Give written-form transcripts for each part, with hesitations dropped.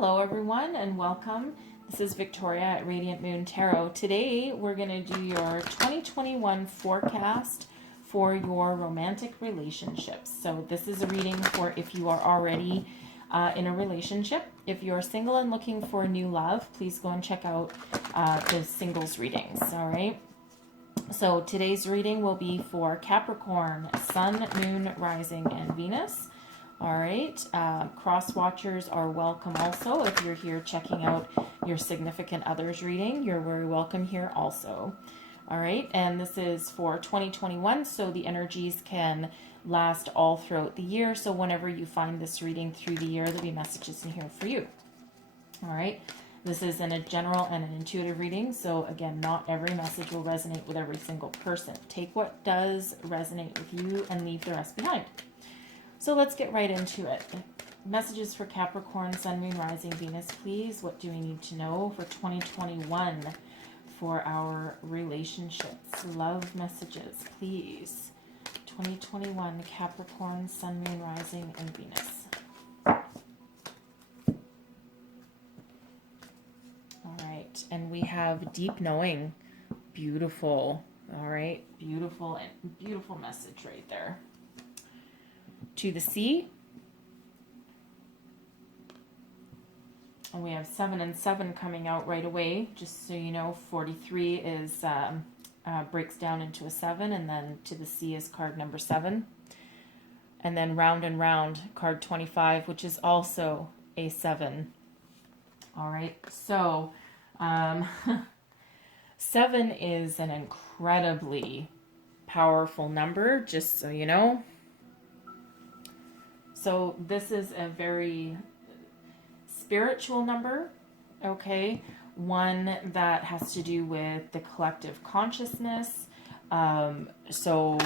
Hello everyone and welcome. This is Victoria at Radiant Moon Tarot. Today we're going to do your 2021 forecast for your romantic relationships. So this is a reading for if you are already in a relationship. If you're single and looking for new love, please go and check out the singles readings. All right. So today's reading will be for Capricorn, Sun, Moon, Rising, and Venus. All right, cross watchers are welcome also. If you're here checking out your significant other's reading, you're very welcome here also. All right, and this is for 2021, so the energies can last all throughout the year. So whenever you find this reading through the year, there'll be messages in here for you. All right, this is in a general and an intuitive reading. So again, not every message will resonate with every single person. Take what does resonate with you and leave the rest behind. So let's get right into it. Messages for Capricorn, Sun, Moon, Rising, Venus, please. What do we need to know for 2021 for our relationships? Love messages, please. 2021, Capricorn, Sun, Moon, Rising, and Venus. All right, and we have deep knowing. Beautiful. All right, beautiful message right there. To the sea, and we have 7 and 7 coming out right away. Just so you know, 43 is breaks down into a 7, and then to the sea is card number 7, and then round and round, card 25, which is also a 7. All right, so 7 is an incredibly powerful number, just so you know. So this is a very spiritual number, okay? One that has to do with the collective consciousness. So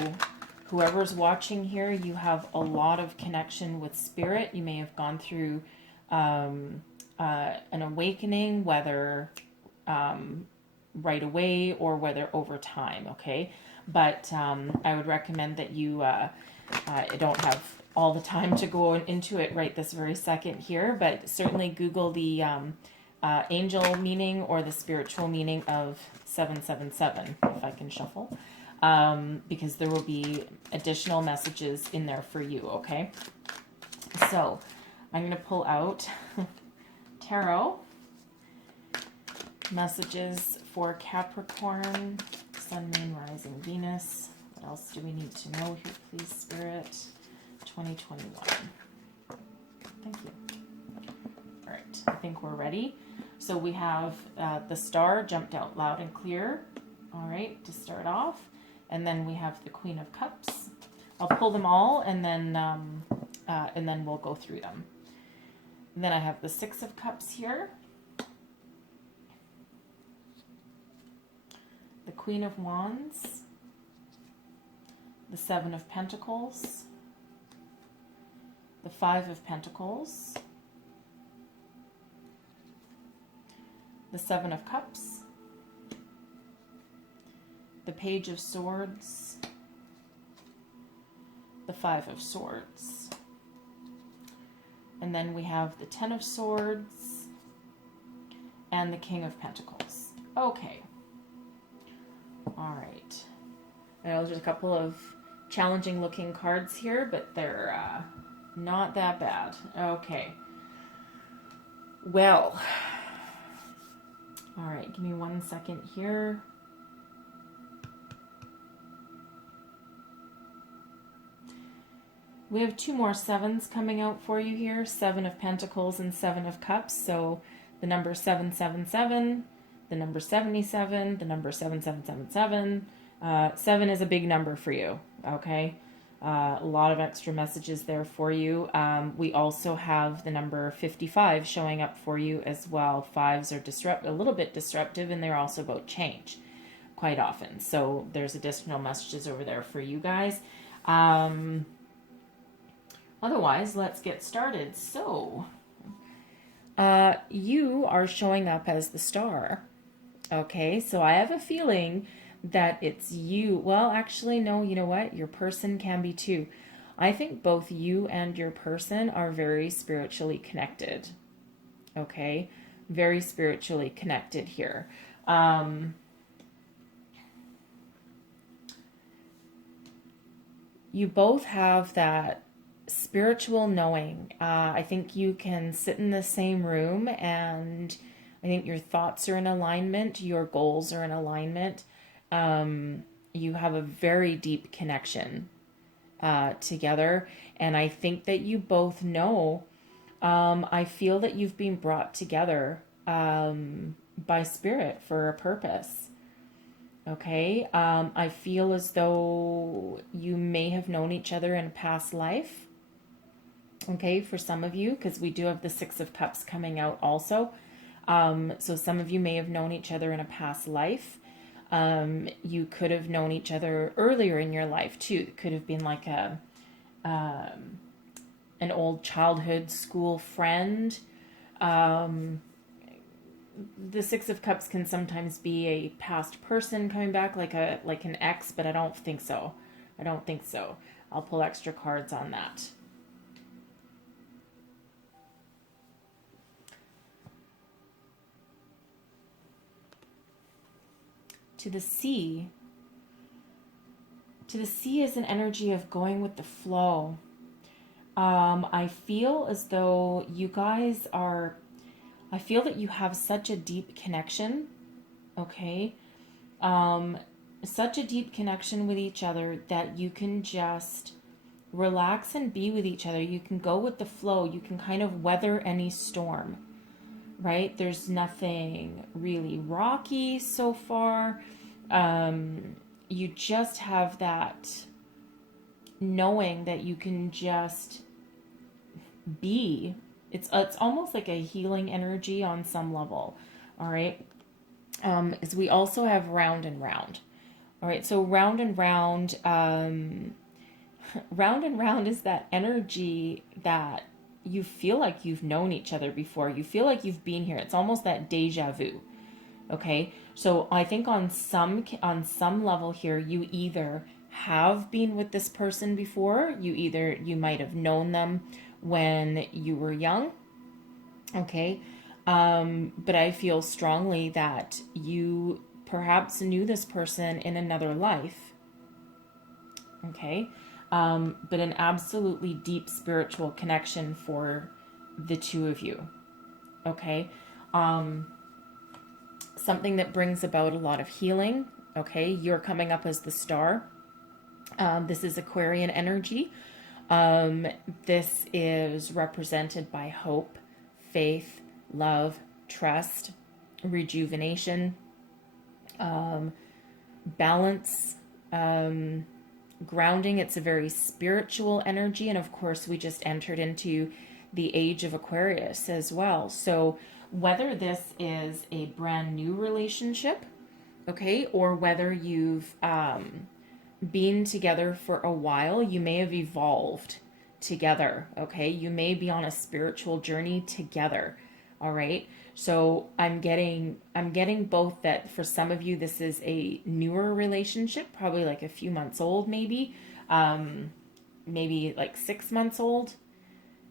whoever's watching here, you have a lot of connection with spirit. You may have gone through an awakening, whether right away or whether over time, okay? But I would recommend that you don't have all the time to go into it right this very second here, but certainly Google the angel meaning or the spiritual meaning of 777, if I can shuffle, because there will be additional messages in there for you, okay? So I'm going to pull out tarot messages for Capricorn, Sun, Moon, Rising, Venus. What else do we need to know here, please, Spirit? 2021. Thank you. All right, I think we're ready. So we have the star jumped out loud and clear. All right, to start off. And then we have the Queen of Cups. I'll pull them all and then we'll go through them. And then I have the Six of Cups here. The Queen of Wands. The Seven of Pentacles. The Five of Pentacles, the Seven of Cups, the Page of Swords, the Five of Swords, and then we have the Ten of Swords and the King of Pentacles. Okay. All right. I know there's a couple of challenging looking cards here, but they're not that bad. Okay. Well. All right, give me 1 second here. We have 2 more 7s coming out for you here. 7 of Pentacles and 7 of Cups. So the number 777, the number 77, the number 7777. 7 is a big number for you, okay? A lot of extra messages there for you. We also have the number 55 showing up for you as well. 5s are a little bit disruptive, and they're also about change quite often. So there's additional messages over there for you guys. Otherwise, let's get started. So you are showing up as the star. Okay, so I have a feeling that it's you. Well, actually, no, you know what? Your person can be too. I think both you and your person are very spiritually connected. Okay. Very spiritually connected here. You both have that spiritual knowing. I think you can sit in the same room and I think your thoughts are in alignment, your goals are in alignment. You have a very deep connection together. And I think that you both know, I feel that you've been brought together by spirit for a purpose. Okay. I feel as though you may have known each other in a past life. Okay. For some of you, because we do have the Six of Cups coming out also. So some of you may have known each other in a past life. You could have known each other earlier in your life too. It could have been like an old childhood school friend. The Six of Cups can sometimes be a past person coming back, like an ex, but I don't think so. I'll pull extra cards on that. To the sea is an energy of going with the flow. I feel as though you guys are, I feel that you have such a deep connection, okay? Such a deep connection with each other that you can just relax and be with each other. You can go with the flow. You can kind of weather any storm, right? There's nothing really rocky so far. You just have that knowing that you can just be. It's almost like a healing energy on some level. All right. Is we also have round and round. All right. So round and round, round and round is that energy that you feel like you've known each other before. You feel like you've been here. It's almost that deja vu. Okay. So I think on some level here, you either have been with this person before, you might have known them when you were young. Okay. But I feel strongly that you perhaps knew this person in another life. Okay. But an absolutely deep spiritual connection for the two of you. Okay. Something that brings about a lot of healing. Okay. You're coming up as the star. This is Aquarian energy. This is represented by hope, faith, love, trust, rejuvenation, balance, grounding. It's a very spiritual energy. And of course, we just entered into the age of Aquarius as well. So whether this is a brand new relationship, okay, or whether you've been together for a while, you may have evolved together, okay? You may be on a spiritual journey together, all right? So I'm getting both that for some of you, this is a newer relationship, probably like a few months old, maybe like 6 months old,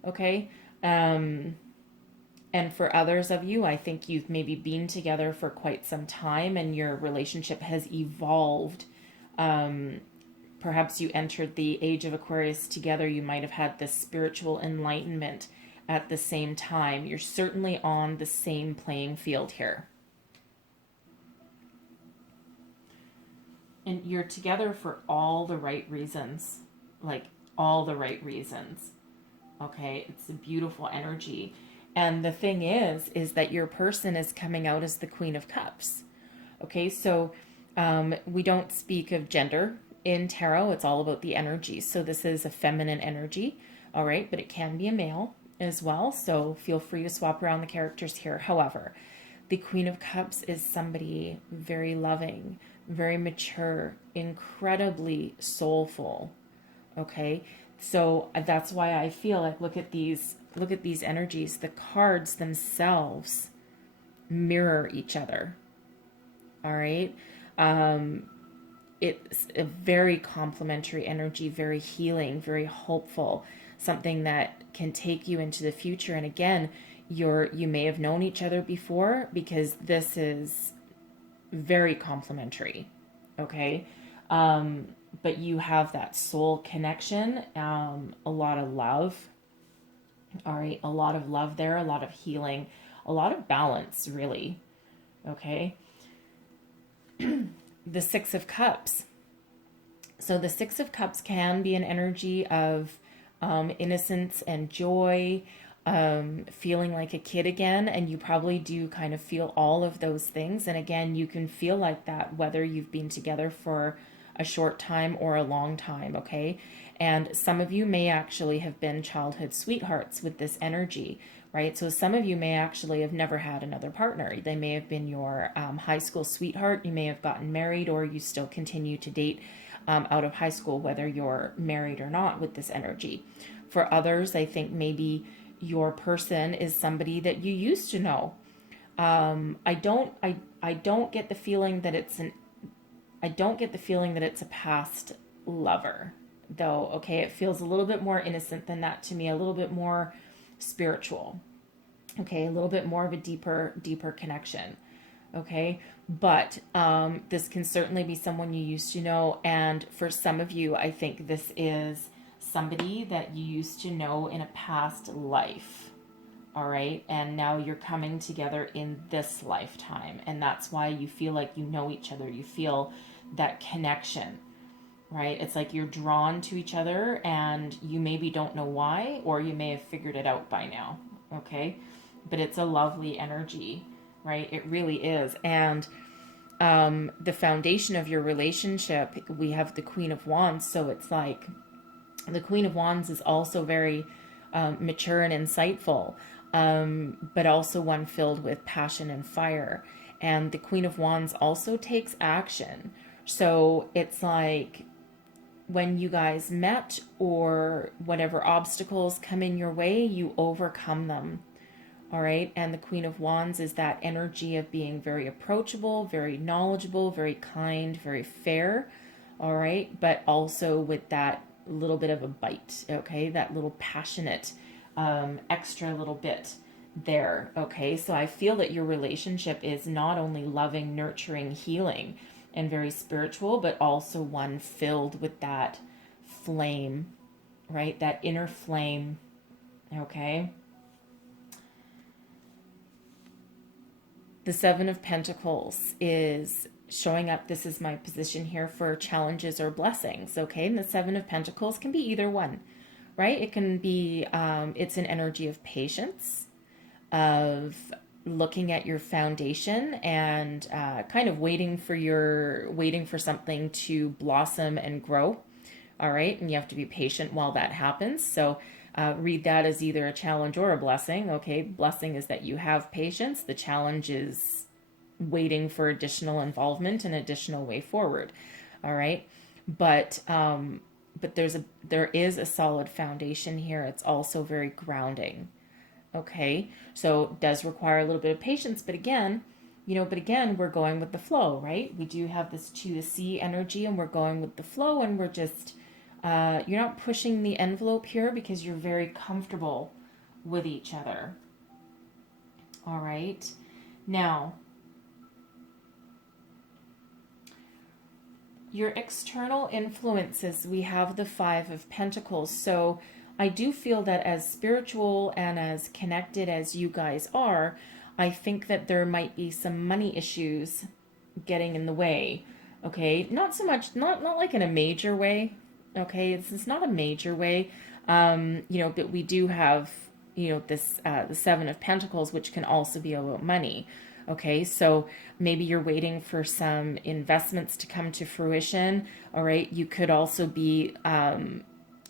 okay? And for others of you, I think you've maybe been together for quite some time and your relationship has evolved. Perhaps you entered the age of Aquarius together. You might have had this spiritual enlightenment at the same time. You're certainly on the same playing field here. And you're together for all the right reasons. Like all the right reasons. Okay, it's a beautiful energy. And the thing is that your person is coming out as the Queen of Cups. Okay, so we don't speak of gender in tarot. It's all about the energy. So this is a feminine energy, all right, but it can be a male as well. So feel free to swap around the characters here. However, the Queen of Cups is somebody very loving, very mature, incredibly soulful. Okay, so that's why I feel like look at these energies. The cards themselves mirror each other. All right. It's a very complementary energy, very healing, very hopeful, something that can take you into the future. And again, you may have known each other before, because this is very complimentary. Okay. But you have that soul connection, a lot of love. All right. A lot of love there, a lot of healing, a lot of balance, really. Okay. The Six of Cups. So the Six of Cups can be an energy of innocence and joy, feeling like a kid again. And you probably do kind of feel all of those things. And again, you can feel like that whether you've been together for a short time or a long time, okay? And some of you may actually have been childhood sweethearts with this energy, right? So some of you may actually have never had another partner. They may have been your high school sweetheart. You may have gotten married, or you still continue to date out of high school, whether you're married or not, with this energy. For others, I think maybe your person is somebody that you used to know. I don't get the feeling that it's a past lover, though. Okay, it feels a little bit more innocent than that to me, a little bit more spiritual. Okay, a little bit more of a deeper connection. Okay, but this can certainly be someone you used to know, and for some of you, I think this is somebody that you used to know in a past life. All right, and now you're coming together in this lifetime, and that's why you feel like you know each other. You feel that connection, right? It's like you're drawn to each other, and you maybe don't know why, or you may have figured it out by now. Okay, but it's a lovely energy, right? It really is. And the foundation of your relationship, we have the Queen of Wands. So it's like the Queen of Wands is also very mature and insightful, but also one filled with passion and fire. And the Queen of Wands also takes action. So it's like when you guys met, or whatever obstacles come in your way, you overcome them. All right. And the Queen of Wands is that energy of being very approachable, very knowledgeable, very kind, very fair. All right. But also with that little bit of a bite. Okay. That little passionate, extra little bit there. Okay. So I feel that your relationship is not only loving, nurturing, healing, and very spiritual, but also one filled with that flame, right? That inner flame. Okay. The Seven of Pentacles is showing up. This is my position here for challenges or blessings. Okay. And the Seven of Pentacles can be either one, right? It can be, it's an energy of patience, of looking at your foundation, and kind of waiting for something to blossom and grow. All right. And you have to be patient while that happens. So read that as either a challenge or a blessing. Okay. Blessing is that you have patience. The challenge is waiting for additional involvement and additional way forward. All right. But there is a solid foundation here. It's also very grounding. Okay, so it does require a little bit of patience, but again, we're going with the flow, right? We do have this 2 to sea energy, and we're going with the flow, and we're just, you're not pushing the envelope here, because you're very comfortable with each other. All right, now, your external influences, we have the 5 of Pentacles. So I do feel that as spiritual and as connected as you guys are, I think that there might be some money issues getting in the way. Okay, not so much, not like in a major way. Okay, it's not a major way. But we do have, this the 7 of Pentacles, which can also be about money. Okay, so maybe you're waiting for some investments to come to fruition. All right, you could also be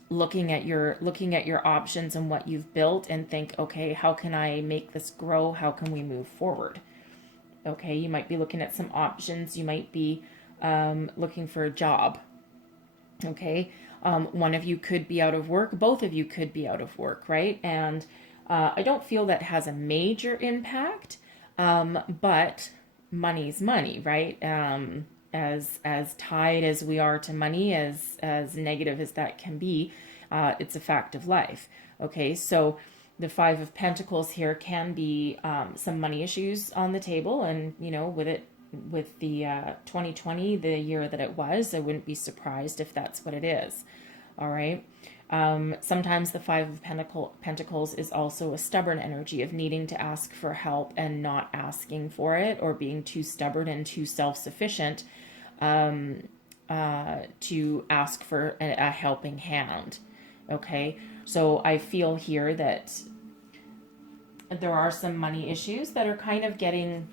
looking at your options and what you've built, and think, okay, how can I make this grow? How can we move forward? Okay, you might be looking at some options. You might be looking for a job. Okay, one of you could be out of work. Both of you could be out of work, right? And I don't feel that has a major impact, but money's money, right? As tied as we are to money, as negative as that can be, it's a fact of life. Okay, so the Five of Pentacles here can be some money issues on the table. And, you know, with the 2020, the year that it was, I wouldn't be surprised if that's what it is. All right. Sometimes the Five of Pentacles is also a stubborn energy of needing to ask for help and not asking for it, or being too stubborn and too self-sufficient to ask for a helping hand. Okay. So I feel here that there are some money issues that are kind of getting,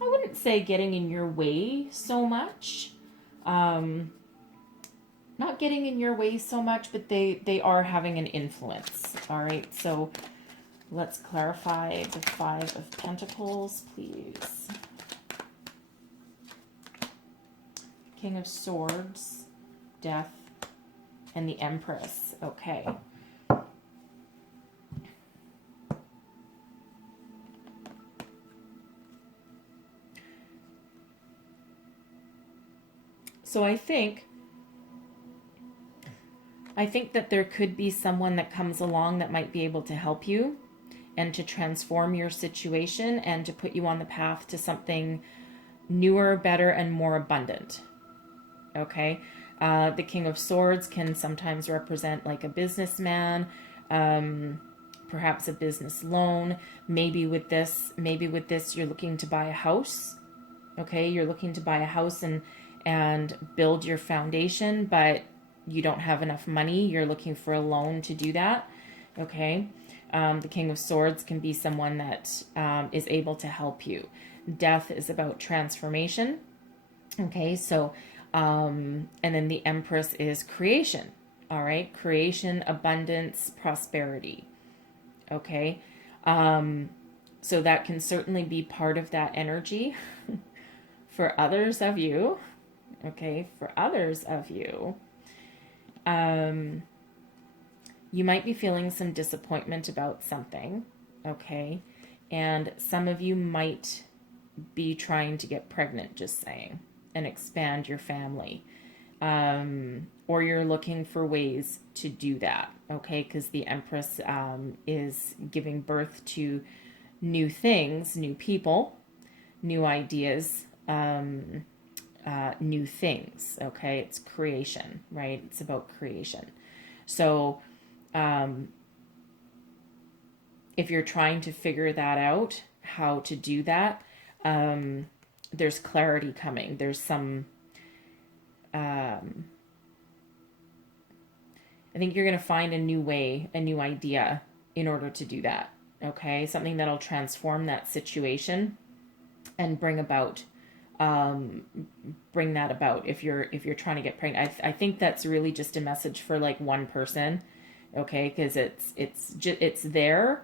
I wouldn't say getting in your way so much. Not getting in your way so much, but they are having an influence. All right. So let's clarify the Five of Pentacles, please. King of Swords, Death, and the Empress. Okay. So I think that there could be someone that comes along that might be able to help you and to transform your situation and to put you on the path to something newer, better, and more abundant. Okay. The King of Swords can sometimes represent like a businessman, perhaps a business loan. Maybe with this, you're looking to buy a house. Okay. You're looking to buy a house and build your foundation, but you don't have enough money. You're looking for a loan to do that. Okay. The King of Swords can be someone that is able to help you. Death is about transformation. Okay. So, and then the Empress is creation. All right. Creation, abundance, prosperity. Okay. So that can certainly be part of that energy for others of you. Okay. For others of you. You might be feeling some disappointment about something, okay? And some of you might be trying to get pregnant, just saying, and expand your family. Or you're looking for ways to do that, okay? Because the Empress is giving birth to new things, new people, new ideas, new things. Okay. It's creation, right? It's about creation. So, if you're trying to figure that out, how to do that, there's clarity coming. There's some, I think you're going to find a new way, a new idea in order to do that. Okay. Something that'll transform that situation and bring that about if you're trying to get pregnant. I think that's really just a message for like one person, okay? Because it's there,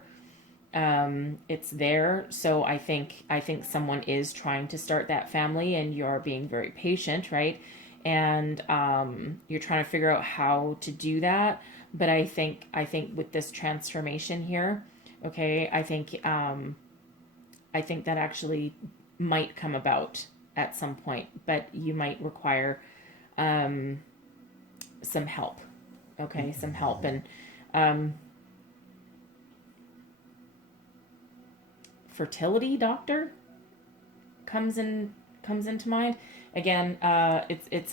it's there. So I think someone is trying to start that family, and you're being very patient, right? And you're trying to figure out how to do that. But I think with this transformation here, okay, I think that actually might come about at some point, but you might require some help. Okay, some help. And fertility doctor comes into mind. Again, it's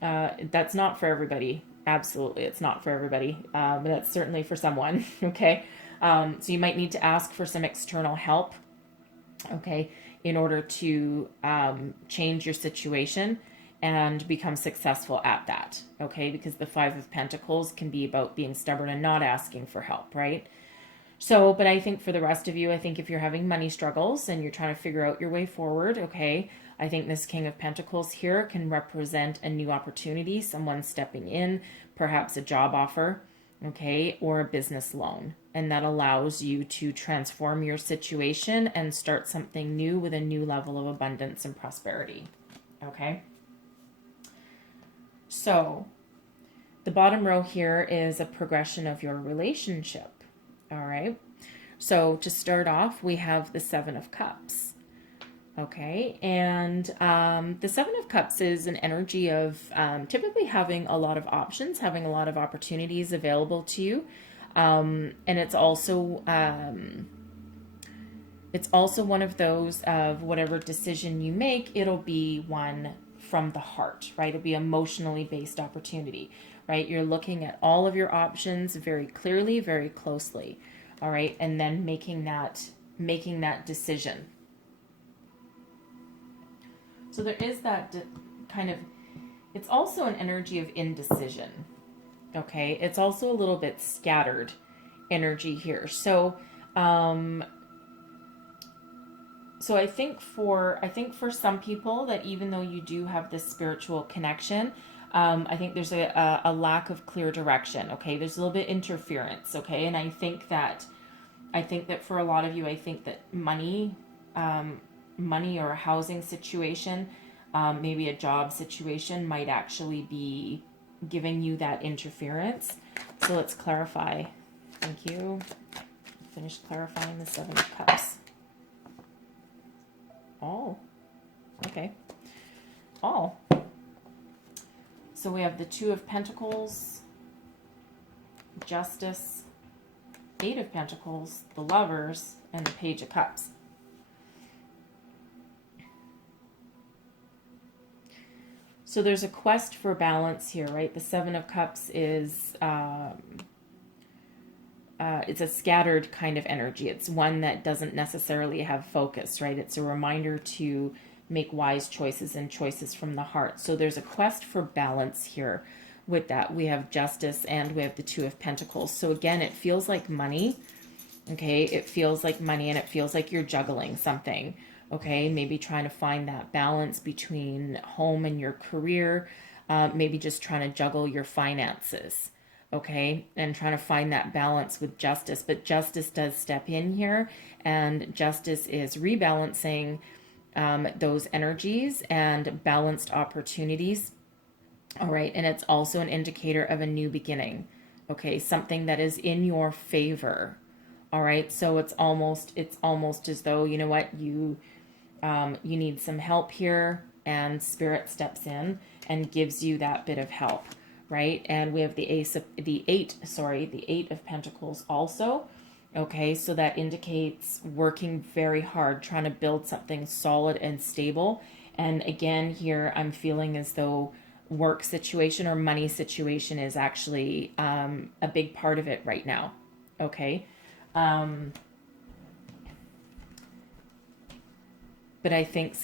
that's not for everybody. Absolutely, it's not for everybody. But that's certainly for someone. Okay, so you might need to ask for some external help. Okay, in order to change your situation and become successful at that. Okay, because the Five of Pentacles can be about being stubborn and not asking for help, right? So, but I think for the rest of you, I think if you're having money struggles and you're trying to figure out your way forward, okay, I think this King of Pentacles here can represent a new opportunity, someone stepping in, perhaps a job offer, okay, or a business loan. And that allows you to transform your situation and start something new with a new level of abundance and prosperity, okay? So the bottom row here is a progression of your relationship, all right? So to start off, we have the Seven of Cups. Okay, and the Seven of Cups is an energy of typically having a lot of options, having a lot of opportunities available to you. And it's also one of those of whatever decision you make, it'll be one from the heart, right? It'll be emotionally based opportunity, right? You're looking at all of your options very clearly, very closely, all right? And then making that decision. So there is that kind of, it's also an energy of indecision, okay? It's also a little bit scattered energy here. So I think for some people that even though you do have this spiritual connection, I think there's a lack of clear direction. Okay, there's a little bit interference. Okay, and I think that for a lot of you, I think that money or a housing situation, maybe a job situation, might actually be giving you that interference. So let's clarify. Thank you. Finish clarifying the Seven of Cups. Oh, okay. Oh. So we have the Two of Pentacles, Justice, Eight of Pentacles, the Lovers, and the Page of Cups. So there's a quest for balance here, right? The Seven of Cups is it's a scattered kind of energy. It's one that doesn't necessarily have focus, right? It's a reminder to make wise choices and choices from the heart. So there's a quest for balance here with that. We have Justice and we have the Two of Pentacles. So again, it feels like money, okay? It feels like money and it feels like you're juggling something, okay? Maybe trying to find that balance between home and your career, maybe just trying to juggle your finances. Okay, and trying to find that balance with Justice. But Justice does step in here, and Justice is rebalancing those energies and balanced opportunities. All right, and it's also an indicator of a new beginning. Okay, something that is in your favor. All right, so it's almost as though, you know what, you need some help here, and Spirit steps in and gives you that bit of help. Right, and we have the Eight of Pentacles also. Okay, so that indicates working very hard, trying to build something solid and stable. And again, here I'm feeling as though work situation or money situation is actually a big part of it right now. Okay. But I think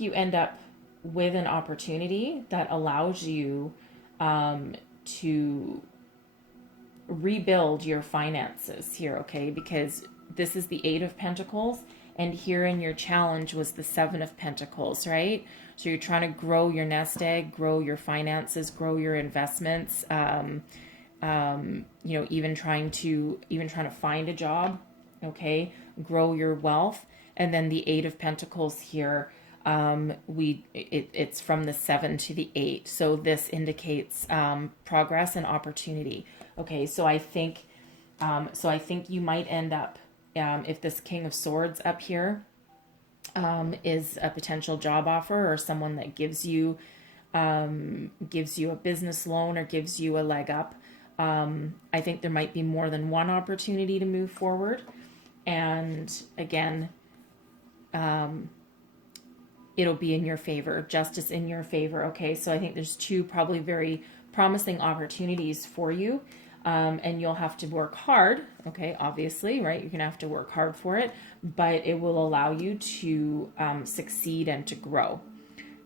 you end up with an opportunity that allows you to rebuild your finances here, okay? Because this is the Eight of Pentacles, and here in your challenge was the Seven of Pentacles, right? So you're trying to grow your nest egg, grow your finances, grow your investments, even trying to find a job, okay? Grow your wealth. And then the Eight of Pentacles here, it's from the 7 to the 8. So this indicates progress and opportunity. Okay, so I think you might end up, if this King of Swords up here is a potential job offer or someone that gives you a business loan or gives you a leg up, I think there might be more than one opportunity to move forward. And again, it'll be in your favor, Justice in your favor. Okay, so I think there's two probably very promising opportunities for you, and you'll have to work hard. Okay, obviously, right? You're gonna have to work hard for it, but it will allow you to succeed and to grow.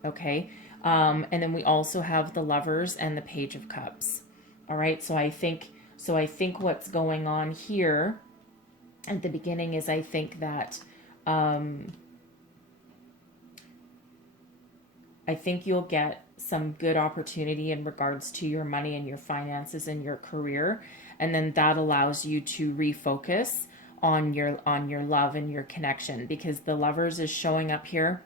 Okay, and then we also have the Lovers and the Page of Cups. All right, so I think what's going on here at the beginning is I think that. I think you'll get some good opportunity in regards to your money and your finances and your career. And then that allows you to refocus on your love and your connection, because the Lovers is showing up here.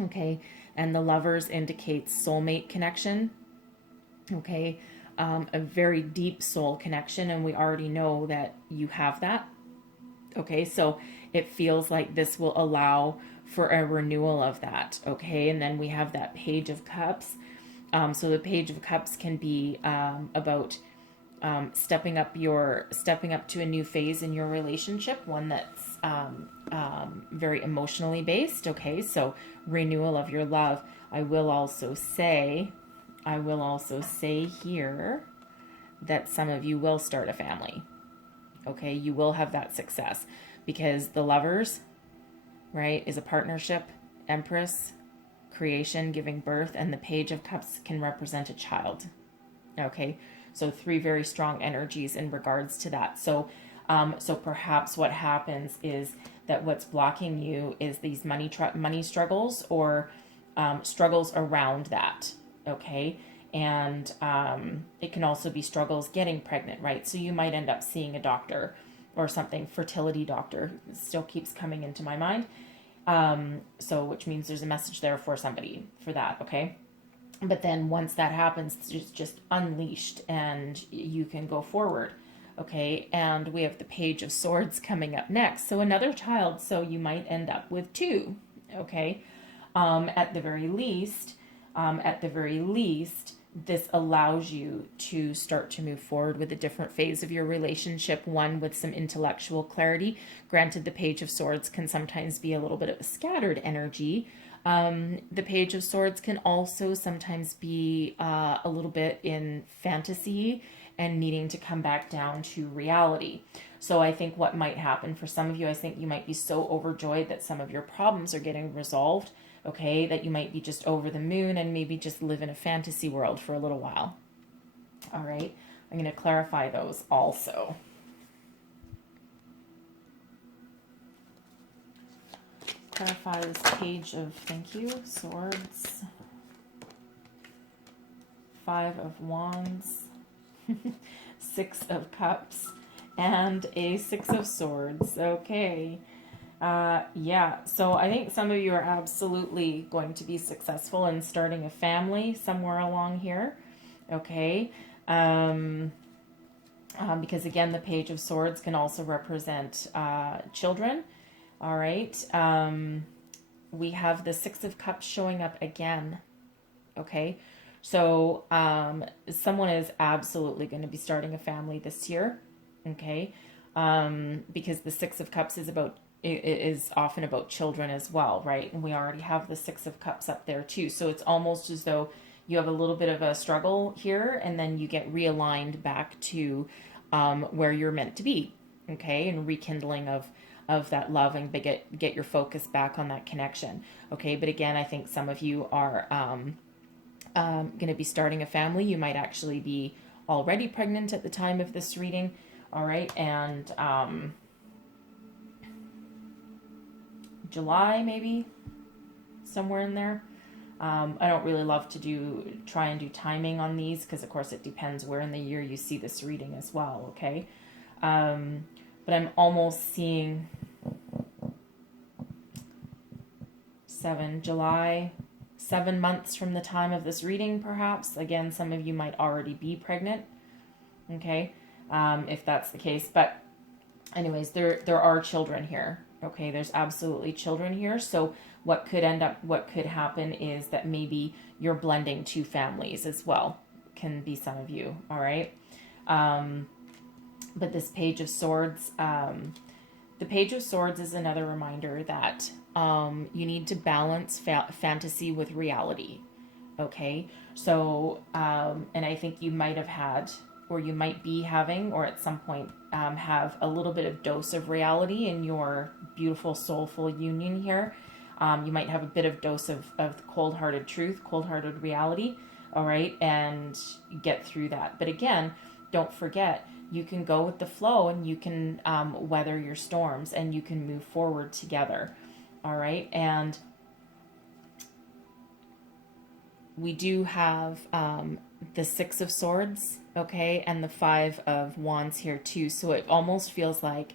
Okay. And the Lovers indicates soulmate connection. Okay. A very deep soul connection. And we already know that you have that. Okay. So it feels like this will allow for a renewal of that. Okay. And then we have that Page of Cups. So the Page of Cups can be about stepping up to a new phase in your relationship, one that's very emotionally based. Okay, so renewal of your love. I will also say here that some of you will start a family. Okay, you will have that success because the Lovers, right, is a partnership, Empress, creation, giving birth, and the Page of Cups can represent a child. Okay, so 3 very strong energies in regards to that. So perhaps what happens is that what's blocking you is these money struggles or struggles around that. Okay, and it can also be struggles getting pregnant, right? So you might end up seeing a doctor or something, fertility doctor still keeps coming into my mind. So which means there's a message there for somebody for that. Okay. But then once that happens, it's just unleashed and you can go forward. Okay. And we have the Page of Swords coming up next. So another child. So you might end up with 2. Okay. At the very least, this allows you to start to move forward with a different phase of your relationship, one with some intellectual clarity. Granted, the Page of Swords can sometimes be a little bit of a scattered energy. The Page of Swords can also sometimes be a little bit in fantasy and needing to come back down to reality. So I think what might happen for some of you, I think you might be so overjoyed that some of your problems are getting resolved, okay, that you might be just over the moon and maybe just live in a fantasy world for a little while. All right, I'm going to clarify those also. Clarify this Page of, thank you, Swords, 5 of Wands, 6 of Cups, and a 6 of Swords. Okay. Yeah, so I think some of you are absolutely going to be successful in starting a family somewhere along here. Okay. Because again, the Page of Swords can also represent children. All right. We have the 6 of Cups showing up again. Okay. So someone is absolutely going to be starting a family this year. Okay. Because the 6 of Cups is often about children as well, right? And we already have the 6 of Cups up there too. So it's almost as though you have a little bit of a struggle here and then you get realigned back to where you're meant to be. Okay. And rekindling of that love and get your focus back on that connection. Okay. But again, I think some of you are going to be starting a family. You might actually be already pregnant at the time of this reading. All right. And July, maybe somewhere in there. I don't really love to try and do timing on these because of course it depends where in the year you see this reading as well. Okay. But I'm almost seeing July, 7 months from the time of this reading, perhaps. Again, some of you might already be pregnant. Okay. If that's the case, but anyways, there are children here. Okay. There's absolutely children here. So what could happen is that maybe you're blending 2 families as well. Can be some of you. All right. But this Page of Swords, the Page of Swords is another reminder that you need to balance fantasy with reality. Okay. So, and I think you might have had, or you might be having, or at some point have a little bit of dose of reality in your beautiful soulful union here. You might have a bit of dose of cold-hearted truth, cold-hearted reality. All right. And get through that. But again, don't forget, you can go with the flow and you can weather your storms and you can move forward together. All right. And we do have the 6 of Swords, okay, and the 5 of Wands here too. So it almost feels like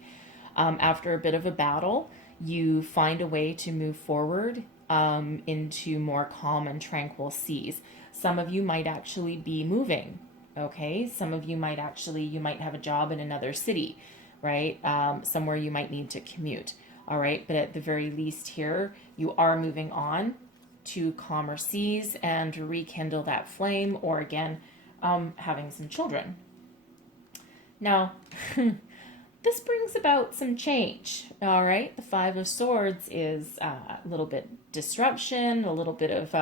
after a bit of a battle, you find a way to move forward into more calm and tranquil seas. Some of you might actually be moving. Okay, some of you might have a job in another city, right? Somewhere you might need to commute. All right, but at the very least here, you are moving on. to calmer seas and rekindle that flame, or again, having some children. Now, this brings about some change, all right? The Five of Swords is a little bit disruption, a little bit of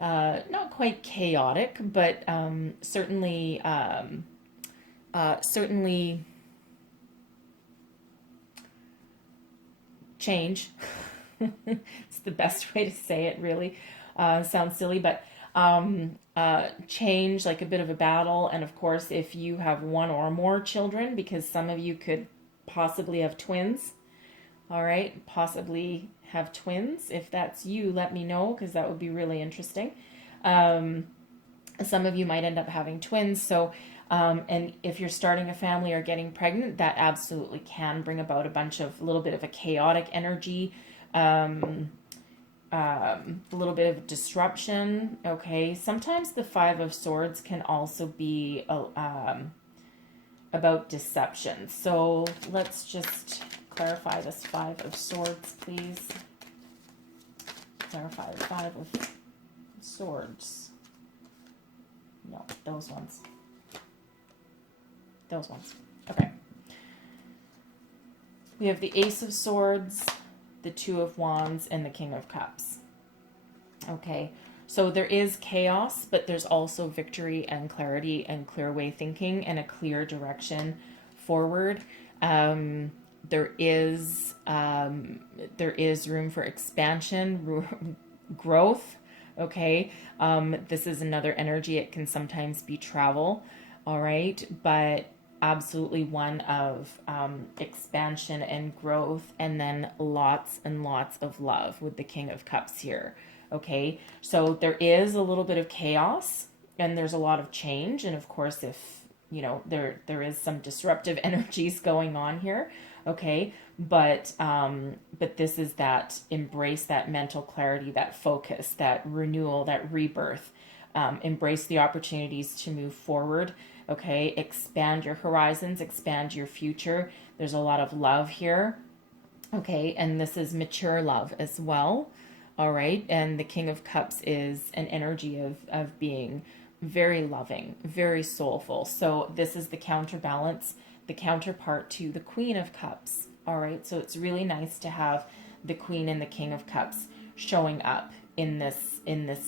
not quite chaotic, but certainly change. It's the best way to say it, really. Sounds silly, but change, like a bit of a battle. And of course, if you have one or more children, because some of you could possibly have twins, all right, possibly have twins. If that's you, let me know, because that would be really interesting. Some of you might end up having twins. So, and if you're starting a family or getting pregnant, that absolutely can bring about a little bit of a chaotic energy, a little bit of disruption. Okay. Sometimes the Five of Swords can also be about deception. So let's just clarify this Five of Swords, please. Clarify the Five of Swords. No, those ones. Those ones. Okay. We have the Ace of Swords, the Two of Wands, and the King of Cups. Okay. So there is chaos, but there's also victory and clarity and clear way thinking and a clear direction forward. There is room for expansion, growth. Okay. This is another energy. It can sometimes be travel. All right. But absolutely one of expansion and growth, and then lots and lots of love with the King of Cups here. Okay. So there is a little bit of chaos and there's a lot of change. And of course, if, you know, there is some disruptive energies going on here. Okay. But this is that embrace, that mental clarity, that focus, that renewal, that rebirth. Embrace the opportunities to move forward. Okay. Expand your horizons, expand your future. There's a lot of love here. Okay. And this is mature love as well. All right. And the King of Cups is an energy of being very loving, very soulful. So this is the counterbalance, the counterpart to the Queen of Cups. All right. So it's really nice to have the Queen and the King of Cups showing up in this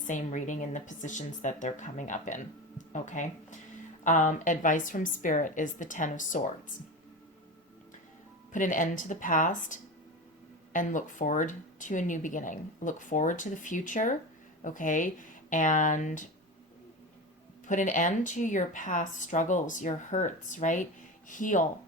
same reading, in the positions that they're coming up in. Okay. Advice from Spirit is the Ten of Swords. Put an end to the past and look forward to a new beginning. Look forward to the future, okay? And put an end to your past struggles, your hurts, right? Heal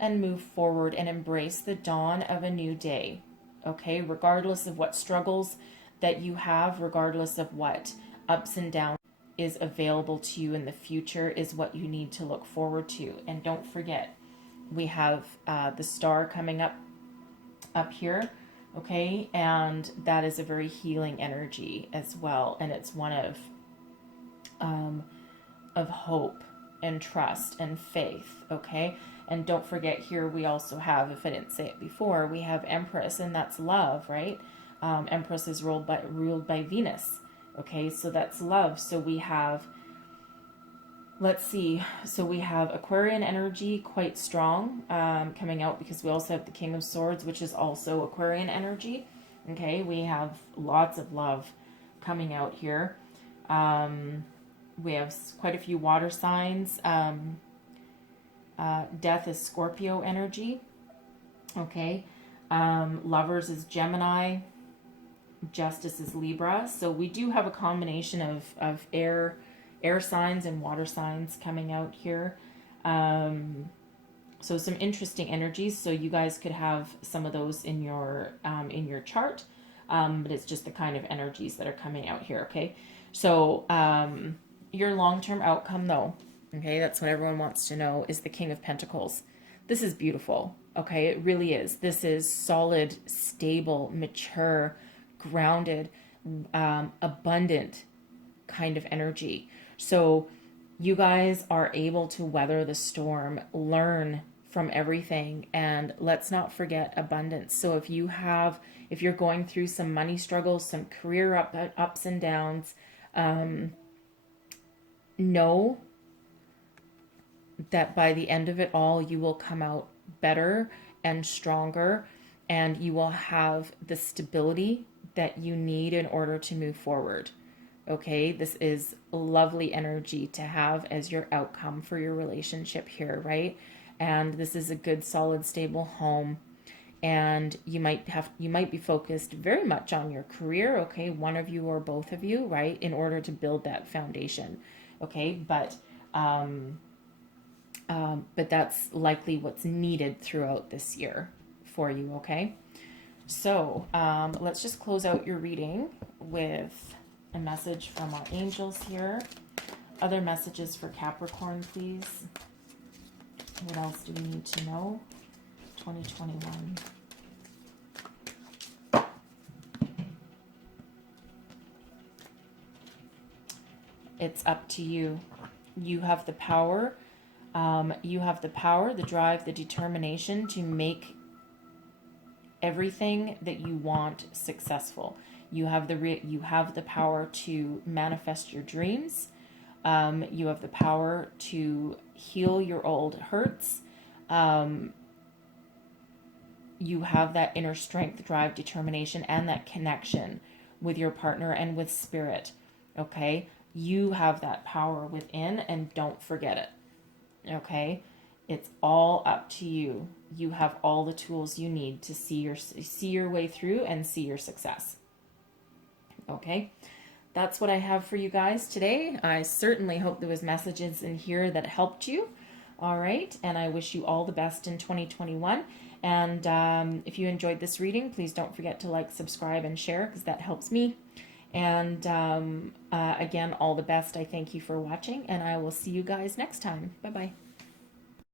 and move forward and embrace the dawn of a new day, okay? Regardless of what struggles that you have, regardless of what ups and downs is available to you in the future, is what you need to look forward to. And don't forget, we have the star coming up here, okay? And that is a very healing energy as well. And it's one of hope and trust and faith, okay? And don't forget, here we also have, if I didn't say it before, we have Empress, and that's love, right? Empress is ruled by Venus, okay? So that's love. So we have, let's see, so we have Aquarian energy quite strong coming out, because we also have the King of Swords, which is also Aquarian energy. Okay, we have lots of love coming out here. We have quite a few water signs. Death is Scorpio energy. Okay, Lovers is Gemini. Justice is Libra. So we do have a combination of air signs and water signs coming out here. So some interesting energies. So you guys could have some of those in your chart, but it's just the kind of energies that are coming out here. Okay. So your long-term outcome, though, okay, that's what everyone wants to know, is the King of Pentacles. This is beautiful. Okay. It really is. This is solid, stable, mature, grounded, abundant kind of energy. So you guys are able to weather the storm, learn from everything. And let's not forget abundance. So if you're going through some money struggles, some career ups and downs, know that by the end of it all, you will come out better and stronger, and you will have the stability that you need in order to move forward. Okay, this is lovely energy to have as your outcome for your relationship here, right? And this is a good, solid, stable home. And you might be focused very much on your career, okay, one of you or both of you, right, in order to build that foundation, okay, but that's likely what's needed throughout this year for you, okay? So let's just close out your reading with a message from our angels here. Other messages for Capricorn, please. What else do we need to know? 2021. It's up to you. You have the power. You have the power, the drive, the determination to make everything that you want successful. You have the power to manifest your dreams. You have the power to heal your old hurts. You have that inner strength, drive, determination, and that connection with your partner and with spirit. Okay? You have that power within, and don't forget it. Okay? It's all up to you. You have all the tools you need to see your way through and see your success. Okay? That's what I have for you guys today. I certainly hope there was messages in here that helped you. All right, and I wish you all the best in 2021. And if you enjoyed this reading, please don't forget to like, subscribe, and share, because that helps me. And again, all the best. I thank you for watching, and I will see you guys next time. Bye-bye.